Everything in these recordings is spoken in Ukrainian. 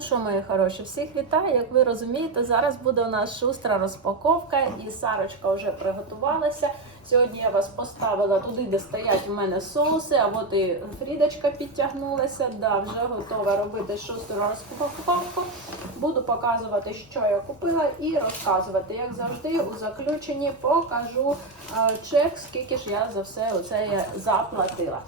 Що, мої хороші, всіх вітаю. Як ви розумієте, зараз буде у нас шустра розпаковка, і Сарочка вже приготувалася. Сьогодні я вас поставила туди, де стоять у мене соуси, а от і Фрідочка підтягнулася. Да, вже готова робити шустру розпаковку. Показувати, що я купила, і розказувати, як завжди, у заключенні покажу е, чек, скільки ж я за все оце заплатила.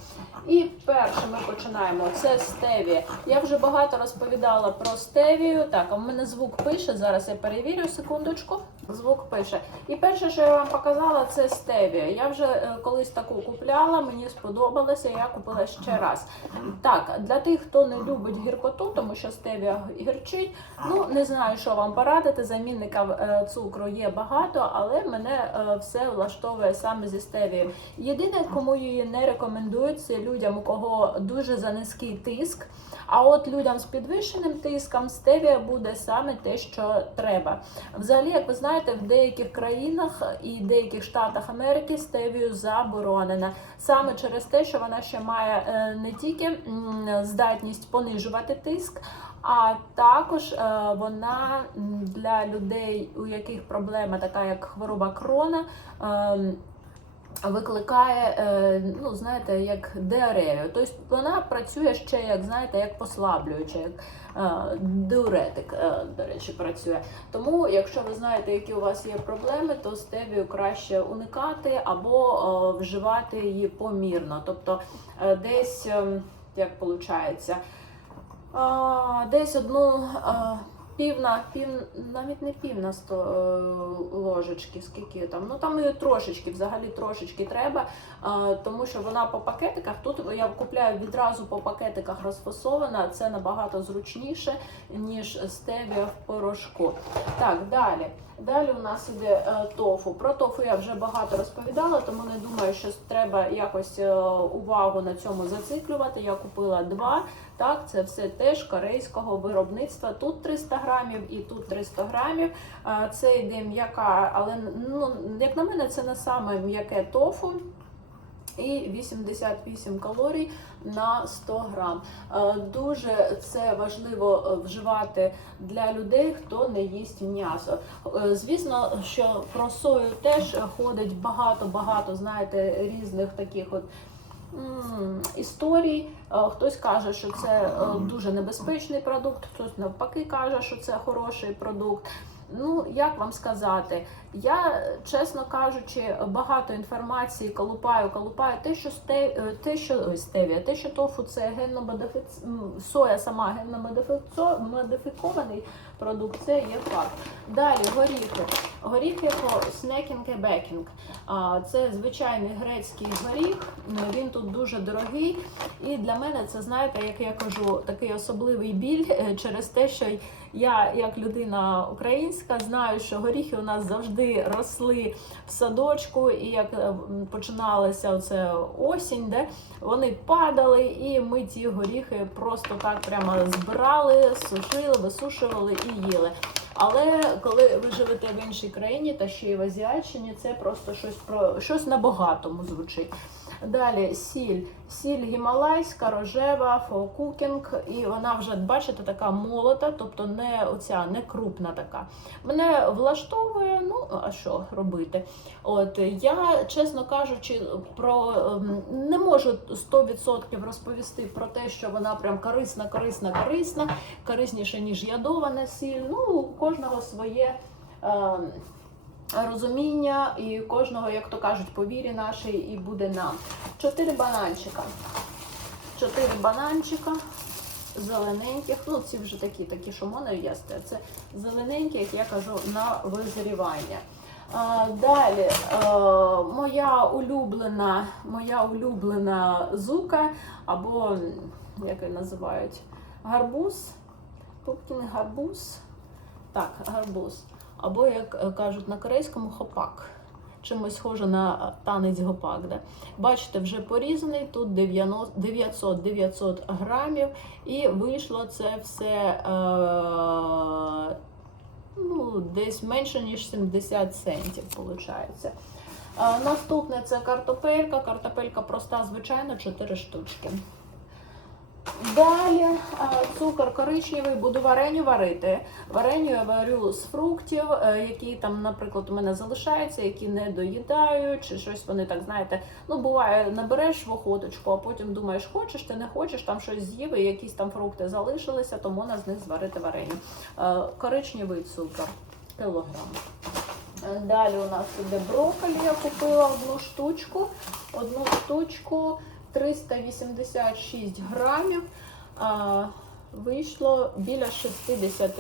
І перше ми починаємо. Це стеві. Я вже багато розповідала про стевію. Так, в мене звук пише. Зараз я перевірю секундочку. Звук пише. І перше, що я вам показала, це стевія. Я вже е, колись таку купляла, мені сподобалося, я купила ще раз. Так, для тих, хто не любить гіркоту, тому що стевія гірчить. Ну не знаю, що вам порадити. Замінника е, цукру є багато, але мене е, все влаштовує саме зі стевією. Єдине, кому її не рекомендують, це людям, у кого дуже за низький тиск. А от людям з підвищеним тиском стевія буде саме те, що треба. Взагалі, як ви знаєте, в деяких країнах і деяких штатах Америки стевію заборонена саме через те, що вона ще має е, не тільки здатність понижувати тиск. А також е, вона для людей, у яких проблема така, як хвороба крона, е, викликає, е, ну знаєте, як диарею. Тобто вона працює ще, як знаєте, як послаблююча, як е, диуретик, е, до речі, працює. Тому, якщо ви знаєте, які у вас є проблеми, то стевію краще уникати або е, вживати її помірно. Тобто десь, е, як виходить, десь одну пів на пів, навіть не пів на сто е, ложечки, скільки там. Ну там і трошечки, взагалі трошечки треба, а, тому що вона по пакетиках. Тут я купляю відразу по пакетиках розфасована. Це набагато зручніше, ніж стевія в порошку. Так, далі. Далі у нас іде е, тофу. Про тофу я вже багато розповідала, тому не думаю, що треба якось е, увагу на цьому зациклювати. Я купила два. Так, це все теж корейського виробництва. Тут 300 грамів і тут 300 грамів. Це йде м'яка, але ну, як на мене, це не саме м'яке тофу. І 88 калорій на 100 грам. Дуже це важливо е, вживати для людей, хто не їсть м'ясо. Е, Звісно, що про сою теж ходить багато-багато, знаєте, різних таких от. Історій, Е, хтось каже, що це е, дуже небезпечний продукт, хтось навпаки каже, що це хороший продукт. Ну, як вам сказати, я, чесно кажучи, багато інформації колупаю, колупаю. Те, що сте, е, те, що стевія, те, що тофу це генно-модифіц... соя сама генно-модифікований продукт, це є факт. Далі горіхи. Горіхи снекінг і бекінг. Це звичайний грецький горіх, він тут дуже дорогий. І для мене це, знаєте, як я кажу, такий особливий біль е, через те, що я, як людина українська, знаю, що горіхи у нас завжди росли в садочку, і як е, починалася оце осінь, де вони падали, і ми ті горіхи просто так прямо збирали, сушили, висушували і їли. Але коли ви живете в іншій країні та ще й в Азіатчині, це просто щось про щось на багатому звучить. Далі сіль. Сіль гімалайська, рожева, фокукінг, і вона вже, бачите, така молота, тобто не оця, не крупна така. Мене влаштовує, ну а що робити? От я, чесно кажучи, про ем, не можу 100% розповісти про те, що вона прям корисна, корисна, корисна, корисніше, ніж ядована сіль. Ну, у кожного своє. ем, розуміння і кожного, як то кажуть, по вірі нашій і буде нам. Чотири бананчика. Чотири бананчика зелененьких. Ну, ці вже такі, такі, що можна їсти. Це зелененькі, як я кажу, на визрівання. А, Далі е, моя улюблена, моя улюблена зука, або як її називають, гарбуз. Пупкін гарбуз. Так, гарбуз. Або, як е, кажуть на корейському, хопак. Чимось схоже на танець гопак. Да? Бачите, вже порізаний, тут 900-900 грамів, і вийшло це все е, ну, десь менше, ніж 70 центів, виходить. Е, наступне це картопелька. Картопелька проста, звичайно, 4 штучки. Далі цукор коричневий, буду вареню варити. Вареню я варю з фруктів, е, які там, наприклад, у мене залишаються, які не доїдають, чи щось вони так знаєте. Ну, буває, набереш в охоточку, а потім думаєш, хочеш ти не хочеш, там щось з'їв, і якісь там фрукти залишилися, то можна з них зварити вареню. Е, Коричневий цукор, кілограм. Е, Далі у нас іде брокколі, я купила одну штучку. Одну штучку 386 грамів. А, вийшло біля 60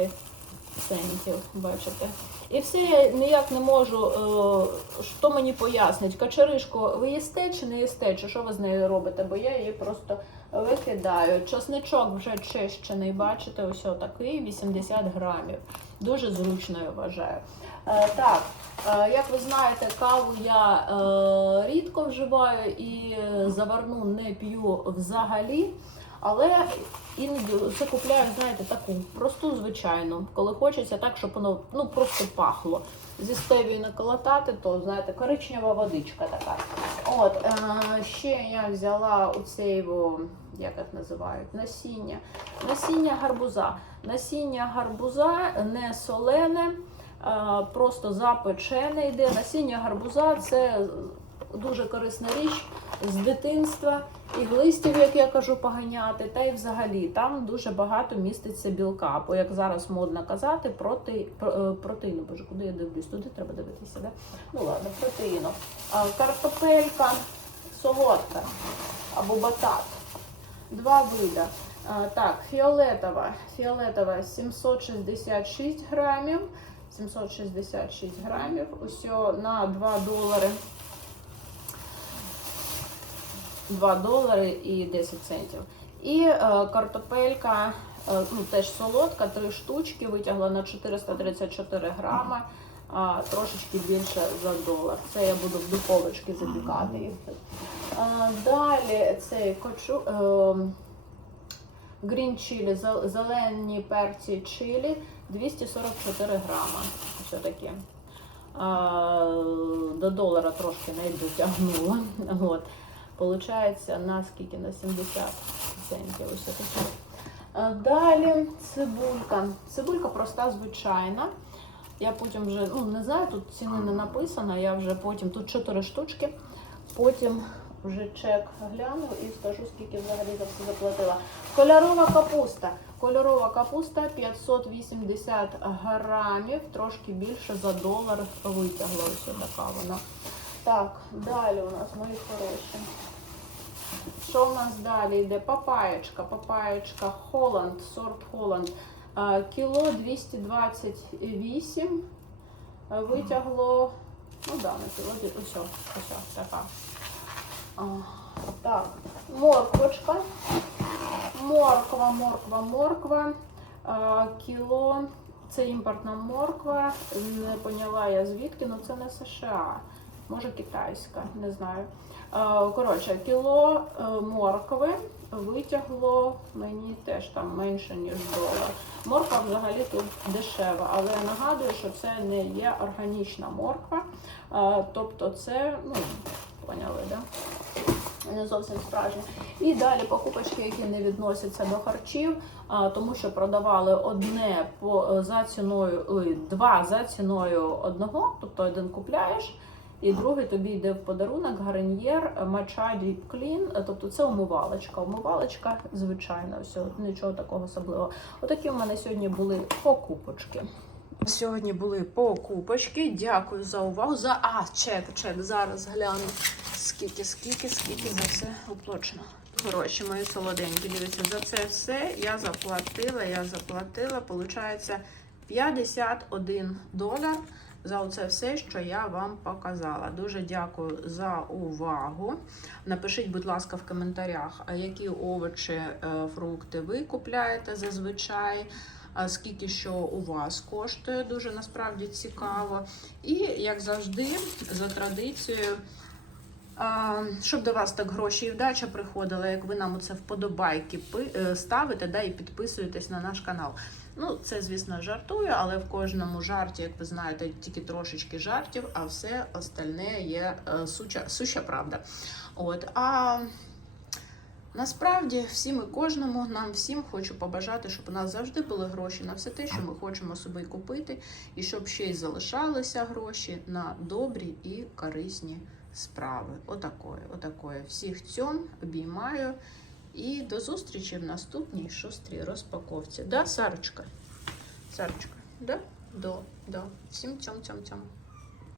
центів, бачите. І все я ніяк не можу, е, що мені пояснить, качеришку ви їсте чи не їсте, чи що ви з нею робите, бо я її просто викидаю. Чосничок вже чищений, бачите, ось такий 80 грамів. Дуже зручно я вважаю. Е, так, е, як ви знаєте, каву я е, рідко вживаю і заварну не п'ю взагалі. Але іноді це купляю, знаєте, таку просту звичайну. Коли хочеться так, щоб воно ну просто пахло. Зі стевію наколотати, то знаєте, коричнева водичка така. От ще я взяла оцей, во, як їх називають, насіння. Насіння гарбуза. Насіння гарбуза не солене, просто запечене йде. Насіння гарбуза це дуже корисна річ з дитинства і глистів, як я кажу, поганяти, та й взагалі там дуже багато міститься білка. Або як зараз модно казати, проти, е, протеїну. Боже, куди я дивлюсь? Туди треба дивитися, да? Ну ладно, протеїну. Картопелька солодка або батат. Два вида. Так, фіолетова. Фіолетова 766 грамів. 766 грамів. Усього на 2 долари. 2 долари і 10 центів. І е, картопелька, е, ну теж солодка, 3 штучки, витягла на 434 грами, трошечки більше за долар. Це я буду в духовочці запікати їх. Далі цей кочу, е, грін чилі, зелені перці чилі 244 грама. Все таке. До долара трошки не дотягнула. От. Получається на скільки? На 70 центів. Ось таке. Далі цибулька. Цибулька проста, звичайна. Я потім вже, ну не знаю, тут ціни не написано, я вже потім, тут 4 штучки, потім вже чек гляну і скажу, скільки взагалі за все заплатила. Кольорова капуста. Кольорова капуста 580 грамів, трошки більше за долар витягла. Ось така вона. Так, далі у нас мої хороші. Що у нас далі йде? Папаєчка, папаєчка Холланд, сорт Холланд. Кіло 228 витягло, ну да, на кіло, ось, ось така. Так, морквочка. Морква, морква, морква. Кіло, це імпортна морква. Не поняла я звідки, ну це не США. Може китайська, не знаю. Коротше, кіло е, моркви витягло мені теж там менше, ніж долар. Морква взагалі тут дешева, але я нагадую, що це не є органічна морква. Тобто це, ну, поняли, да? Не зовсім справжня. І далі покупочки, які не відносяться до харчів, тому що продавали одне по е, за ціною, ой, два за ціною одного, тобто один купляєш. І другий тобі йде в подарунок гарньєр Matcha Deep Clean, е, тобто це умивалочка. Умивалочка звичайна, все, нічого такого особливого. Отакі у мене сьогодні були покупочки. Сьогодні були покупочки. Дякую за увагу. За а, чек, чек. Зараз гляну. Скільки, скільки, скільки за все оплачено. Коротше, мої солоденькі, дивіться, за це все я заплатила, я заплатила, получається 51 долар за оце все, що я вам показала. Дуже дякую за увагу. Напишіть, будь ласка, в коментарях, які овочі, е, фрукти ви купляєте зазвичай. Скільки що у вас коштує, дуже насправді цікаво. І як завжди, за традицією, щоб до вас так гроші і вдача приходила, як ви нам оце вподобайки е, ставите да, і підписуєтесь на наш канал. Ну, це, звісно, жартую, але в кожному жарті, як ви знаєте, тільки трошечки жартів, а все остальне є е, суча, суща правда. От, а Насправді, всім і кожному, нам всім хочу побажати, щоб у нас завжди були гроші на все те, що ми хочемо собі купити, і щоб ще й залишалися гроші на добрі і корисні справи. Отакої, отакої. Всіх цьом обіймаю. І до зустрічі в наступній шустрій розпаковці. Да, Сарочка? Сарочка, да? До, да. Всім цьом цьом цьом.